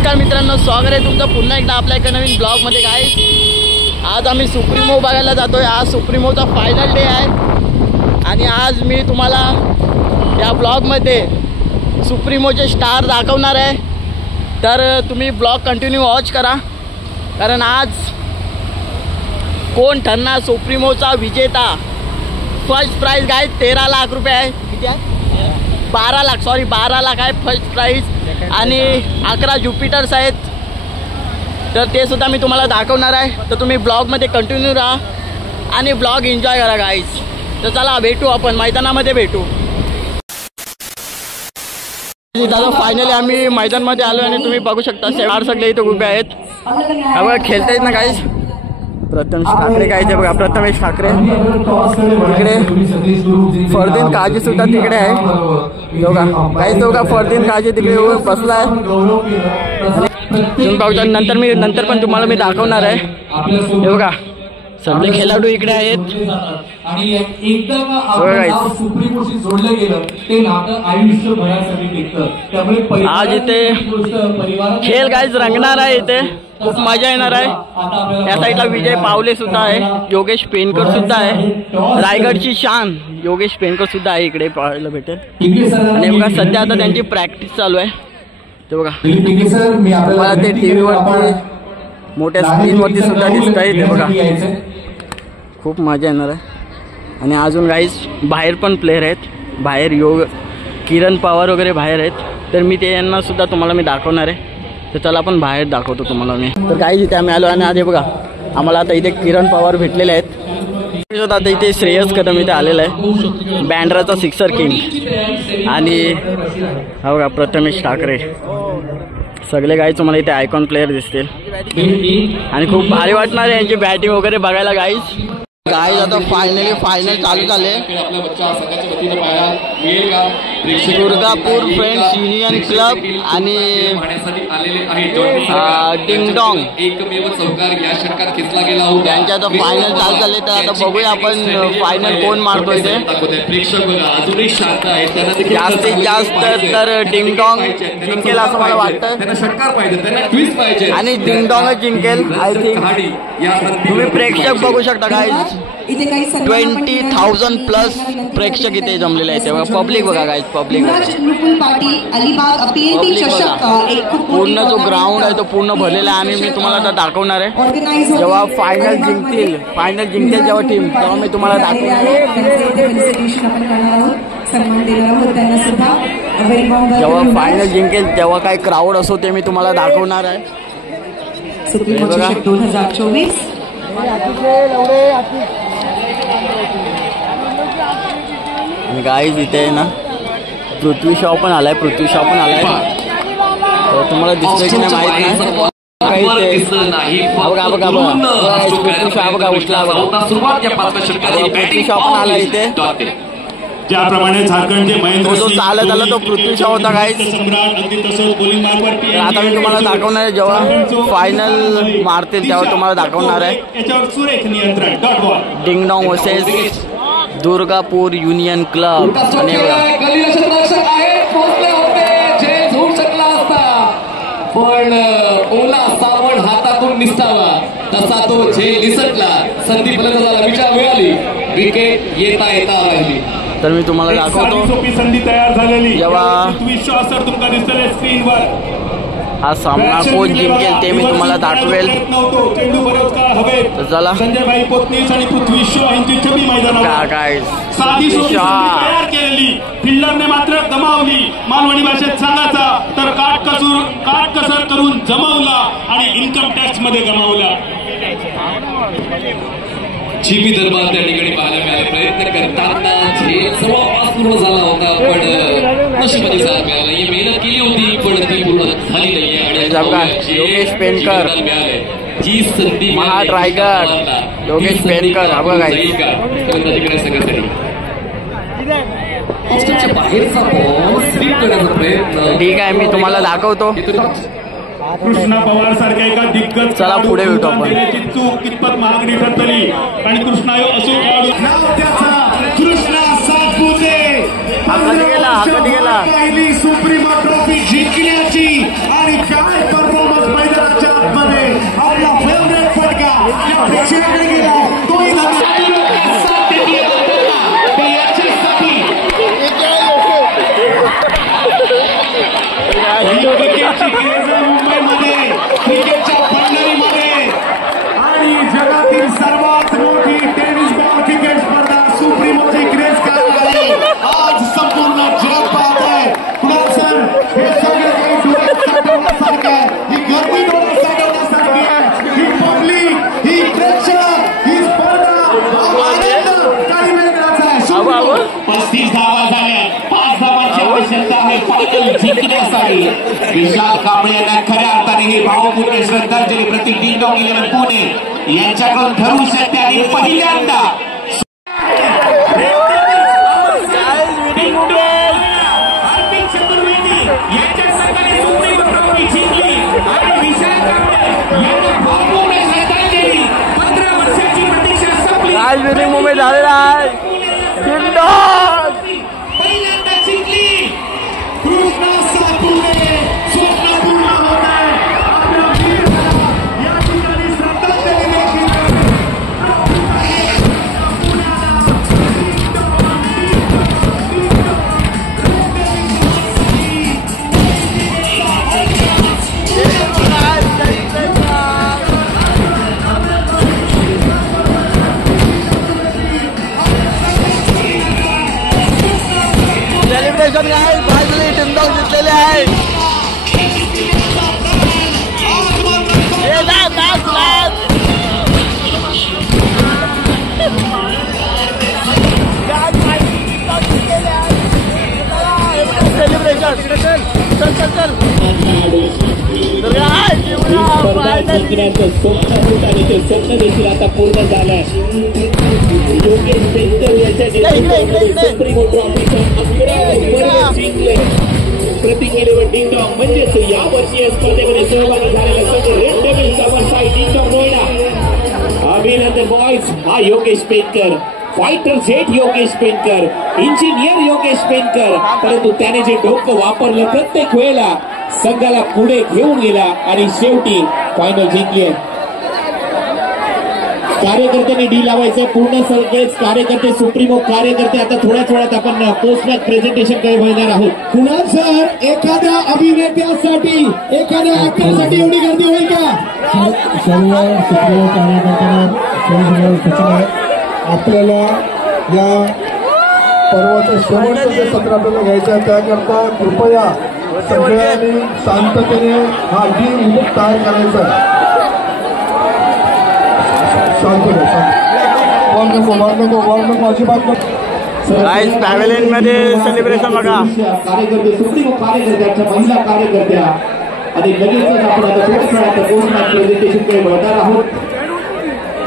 नमस्कार मित्रांनो, स्वागत आहे तुमचं पुन्हा एकदा आपल्या एका नवीन ब्लॉगमध्ये। गाईस, आज आम्ही सुप्रीमो बघायला जातोय। आज सुप्रीमोचा फायनल डे आहे आणि आज मी तुम्हाला या ब्लॉगमध्ये सुप्रीमोचे स्टार दाखवणार आहे। तर तुम्ही ब्लॉग कंटिन्यू वॉच करा, कारण आज कोण ठरणार सुप्रीमोचा विजेता। फर्स्ट प्राइज गाईस 13 लाख रुपये आहे। किती आहे? 12 लाख, सॉरी 12 लाख आहे फर्स्ट प्राइज आणि 11 ज्युपिटर्स आहेत। तर ते सुद्धा मी तुम्हाला दाखवणार आहे। तर तुम्ही ब्लॉगमध्ये कंटिन्यू राहा आणि ब्लॉग एन्जॉय करा गाईज। तर चला भेटू, आपण मैदानामध्ये भेटू। दादा फायनली आम्ही मैदानामध्ये आलो आणि तुम्ही बघू शकता शेवार सगळे इथे उभे आहेत। बघा खेळतायत ना गाईज। प्रथमेश ठाकरे गायचे बघा, प्रथमेश ठाकरे तिकडे, फरदीन काजी सुद्धा तिकडे आहे बघा। काहीच बघा, फरदीन काजी तिकडे बसलाय। नंतर पण तुम्हाला मी दाखवणार आहे। हे बघा सगळे खेळाडू इकडे आहेत आणि एकदम सुप्रीमोशी जोडलं गेलं ते नातं आयुष्यभरासाठी टिकतं। त्यामुळे आज इथे खेळ गाईज रंगणार आहे, इथे खूप मजा येणार आहे। त्या साईडला विजय पावले सुद्धा आहे, योगेश पेनकर सुद्धा आहे, रायगडची शान योगेश पेनकर सुद्धा आहे इकडे पाहायला भेटेल। आणि बघा सध्या आता त्यांची प्रॅक्टिस चालू आहे। ते बघा मला ते टीव्हीवरती मोठ्या स्क्रीनवरती सुद्धा दिसत आहे। ते बघा खूप मजा येणार आहे। आणि अजून गाईज बाहेर पण प्लेयर आहेत, बाहेर किरण पवार वगैरे बाहेर आहेत। तर मी ते यांना सुद्धा तुम्हाला मी दाखवणार आहे। तर चला आपण बाहेर दाखवतो तुम्हाला मी। तर गाईज इथे आम्ही आलो आणि आधी बघा आम्हाला आता इथे किरण पवार भेटलेले आहेत। आता इथे श्रेयस कदम इथे आलेला आहे, बँड्राचा सिक्सर किंग। आणि हा बघा प्रथमेश ठाकरे, सगळे गाईज तुम्हाला इथे आयकॉन प्लेयर दिसतील आणि खूप भारी वाटणार आहे यांची बॅटिंग वगैरे बघायला गाईज। गाईज आता फायनल चालू झाले। दुर्गापूर फ्रेंड्स युनियन क्लब आणि डिंगडॉंग त्यांच्या आता फायनल चालू झाले। तर आता बघूया आपण फायनल कोण मारतोय ते। जास्तीत जास्त तर डिंगडॉंग जिंकेल असं मला वाटतं आणि डिंगडॉंगच जिंकेल आय थिंक। तुम्ही प्रेक्षक बघू शकता गाईज, 20,000 प्लस प्रेक्षक इथे जमलेले आहेत। तेव्हा पब्लिक बघा गाईज, पब्लिक पूर्ण जो ग्राउंड आहे तो पूर्ण भरलेला आहे। आणि मी तुम्हाला आता दाखवणार आहे जेव्हा फायनल जिंकतील जेव्हा टीम, तेव्हा मी तुम्हाला दाखवणार आहे। जेव्हा फायनल जिंकेल तेव्हा काय क्राऊड असो ते मी तुम्हाला दाखवणार आहे। 2024 गाईज इथे ना पृथ्वी शॉ पण आलाय, तुम्हाला दिसतोय की नाही माहित नाही। बघा पृथ्वी शॉ बघा उठला, पृथ्वी शॉ पण आला इथे। ज्याप्रमाणे झारखंडचे महेंद्र जो चालत आला तो पृथ्वी शॉ होता गाईज। आता मी तुम्हाला दाखवणार आहे जेव्हा फायनल मारतील तेव्हा तुम्हाला दाखवणार आहे ding-dong versus Durgapur union club. आणि पण ओला सावण हातातून निसटावा तसा तो झेल निसटला। संधी फलंदाजाला विचार मिळाली, विकेट येता राहिली। तर मी तुम्हाला दाखवतो संधी तयार झालेली जेव्हा विश्वास सर तुमका दिसतोय स्क्रीनवर। हा सामना कोण जिंकेल ते मी तुम्हाला दाखवेल। तर चला संजय पोतनीस आणि पृथ्वी शॉ यांची छबी मैदानावर काय साधी तयार केलेली, फिल्डरने मात्र गमावली। मालवणी भाषेत सांगायचा तर काटकसर करून जमावला आणि इन्कम टॅक्स मध्ये गमावला। जीबी दरबार त्या ठिकाणी पाहायला मिळाला। प्रयत्न करताना झेल जवळपास पूर्ण झाला होता, पण नशिबाने साथ मिळाला। ही मेहनत केली होती पण ती पूर्ण झाली नाही। आणि योगेश पेनकर जी संधी महाड रायगड, योगेश पेनकर हा बघा तिकडे सगळ्यासाठी बाहेरचा बॉल स्वीप करण्याचा प्रयत्न। ठीक आहे, मी तुम्हाला दाखवतो। कृष्णा पवार सारख्या एका दिग्गज चला पुढे भेटू आपण। चूक कितपत महागडी ठरतली आणि कृष्णा कृष्णा सातपुते कधी गेला पहिली सुप्रीमो ट्रॉफी जिंकण्याची आणि काय क्रिकेटची क्रेज आहे मुंबईमध्ये, क्रिकेटच्या पंढरीमध्ये. आणि जगातील सर्वात मोठी टेनिस बॉल क्रिकेट स्पर्धा सुप्रीमोची क्रेज काय आहे आज संपूर्ण जग पाहत आहे. कुणाल सर, हे सगळं काही डोळ्यात साठवण्यासारखं आहे. ही गर्दी डोळ्यात साठवण्यासारखी आहे. ही पब्लिक, ही प्रेक्षक, ही स्पर्धा, हा आनंद काही वेगळाच आहे. 35 धावा झाल्या, 5 धावांची आवश्यकता आहे फायनल जिंकण्यासाठी. विशाल कांबळे यांना खऱ्या अर्थाने हे भावपूर्ण श्रद्धांजली प्रति डिंडॉंग 11 पुणे यांच्याकडून ठरू शकते. आणि पहिल्यांदा यांच्या संघाने सुप्रीम ट्रॉफी जिंकली आणि विशाल कांबळे यांना भावपूर्ण श्रद्धांजली. 15 वर्षाची प्रतीक्षा संपली. आज विनिंग मुंबई झालेला आहे. पहिल्यांदा जिंकली. कृष्णा सातपुते स्वप्न पूर्ण होत आहे. आपल्या वीराला या ठिकाणी श्रद्धांजली देखील. सेलिब्रेशन काय फायनली डिंडॉंग जिंकलेले आहे. सेलिब्रेशन चल चल चल जिंकण्याचं स्वप्न होत आणि ते स्वप्न देखील आता पूर्ण झालंय. योगेश पेंटर याच्या नेतृत्वामध्ये सुप्रीमो ट्रॉफीचा 11वे वर्ग जिंकले. प्रतिक्रियेवर डिंडॉंग म्हणजेच यावर्षी या स्पर्धेमध्ये सहभागी झालेला संघ रेड डेव्हिल्स अवस्था डिंडॉंग नोएडा. अभिनंदन बॉयज. हा Yogesh painter, fighter jet Yogesh painter, engineer Yogesh painter. परंतु त्याने जे डोकं वापरलं प्रत्येक वेळेला संघाला पुढे घेऊन गेला आणि शेवटी फायनल जिंकली. कार्यकर्त्यांनी डी लावायचं. पूर्ण सगळेच कार्यकर्ते, सुप्रीमो कार्यकर्ते आता थोड्याच वेळात आपण पोस्ट मॅच प्रेझेंटेशन कडे वळणार आहोत. कुणाल सर, एखाद्या अभिनेत्यासाठी, एखाद्या ऍक्टरसाठी एवढी गर्दी होईल का? सर्व सुप्रीमो कार्यकर्त्यांना सूचना आहे. आपल्याला या पर्वाचं शेवटचं जे सत्र आपल्याला घ्यायचं आहे त्याकरता कृपया सगळ्यांनी शांततेने हा डी तयार करायचा आहे. शांततेने अजिबात गाईज पॅव्हेलियन मध्ये सेलिब्रेशन बघा. कार्यकर्ते, सुप्रीमो कार्यकर्त्यांच्या, महिला कार्यकर्त्या आणि लगेचच आपण आता पोस्ट मॅच प्रेझेंटेशन कडे वळणार आहोत.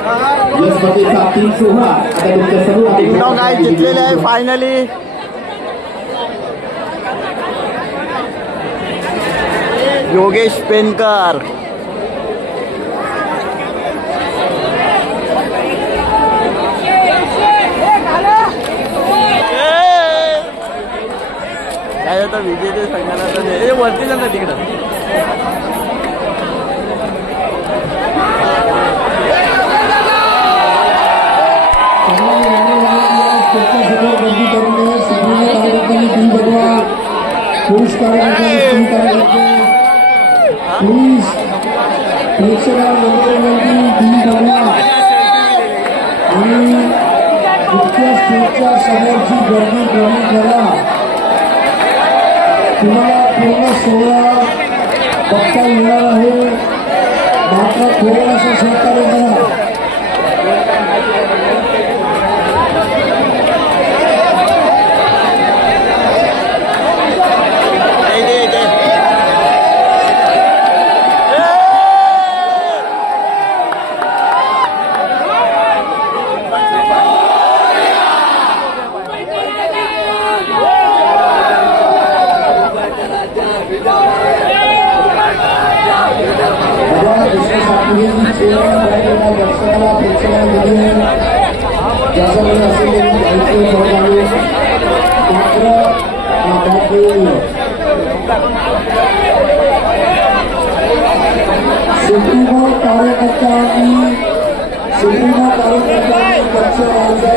या स्पर्धेचा 3 सोहळा आता तुमच्या समोर डिंडॉंग गाईज जिंकलेले आहे फायनली. योगेश पेनकर. काय होतं विजेते संघाला वरती जाणार तिकडं. गर्दी करून नये. सर्व कार्यकर्त्यांनी डी बघवा. पुरुष कार्यकर्त्यांनी प्लीज प्रेक्षकांना डी बघवा आणि इतक्या स्टेजच्या समोरची गर्दी कमी करा. तुम्हाला पूर्ण सोहळा बघता येणार आहे, मात्र थोडंसं सहकार्य करा. सुप्रीमो कार्यकर्त्यांनी पक्ष व्हायचं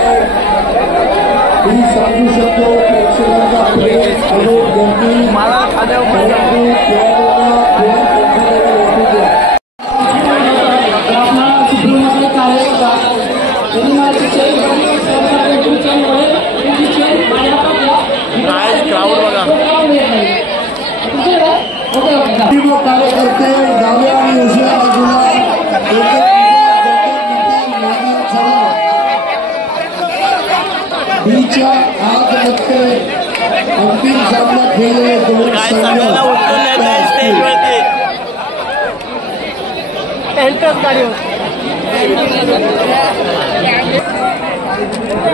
मी सांगू शकतो. प्रेक्षकांचा प्रेम आणि गर्दी कार्यकर्ते डाव्या आणि उजव्या बाजूला बीच्या आतमध्ये अंतिम सामना खेळले दोन संघ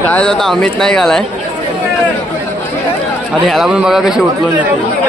काय जाता अमित नाही घालाय अरे ह्याला पण बघा कशी उचलून जाते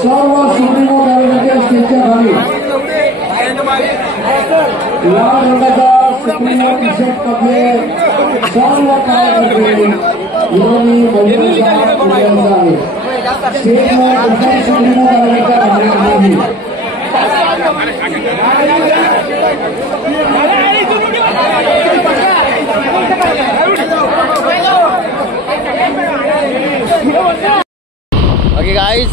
सर्व सुप्रीमो कार्यकर्ते स्टेजच्या खाली लाल रंगाचा सुप्रीमो टी शर्ट मध्ये सर्व कार्यकर्ते विरोधी मंडळाचा उद्याचा आहे स्टेजवर कुठल्याही सुप्रीमो कार्यकर्ता राहणार नाही ओके गाईज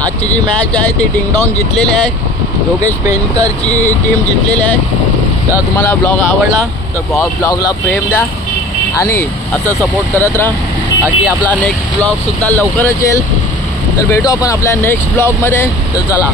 आजची जी मॅच आहे ती डिंगडॉंग जिंकलेली आहे योगेश पेनकरची टीम जिंकलेली आहे तर तुम्हाला ब्लॉग आवडला तर ब्लॉगला प्रेम द्या आणि असं सपोर्ट करत राहा बाकी आपला नेक्स्ट ब्लॉगसुद्धा लवकरच येईल तर भेटू आपण आपल्या नेक्स्ट ब्लॉगमध्ये तर चला